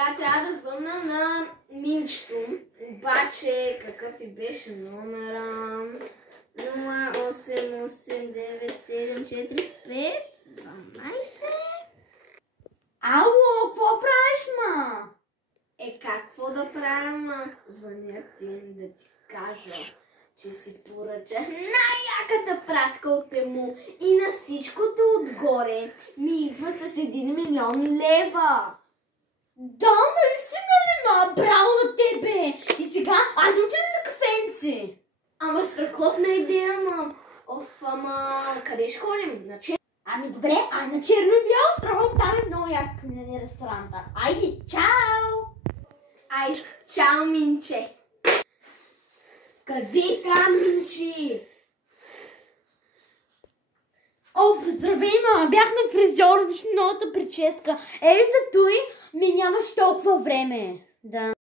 сега трябва да звънна на Минчето. Обаче, какъв и беше номера? 088974512. Ало, какво правиш, ма? Какво да правя, ма? Звъня ти да ти кажа, че си поръчах най-яката пратка от Тему и на всичкото отгоре ми идва с 1 милион лева. Да, наистина ли, ма? Браво на тебе! И сега, айде отидем на кафенце! Ама страхотна идея, ма. Ама къде ще ходим? На че? Ами добре, на черно и бяло страхотно, там е много як ресторанта. Айде, чао! Айде, чао, Минче. Къде там, Минче? Здравей, ма, бях на фризьор, виж новата прическа. За той ми нямаш толкова време. Да.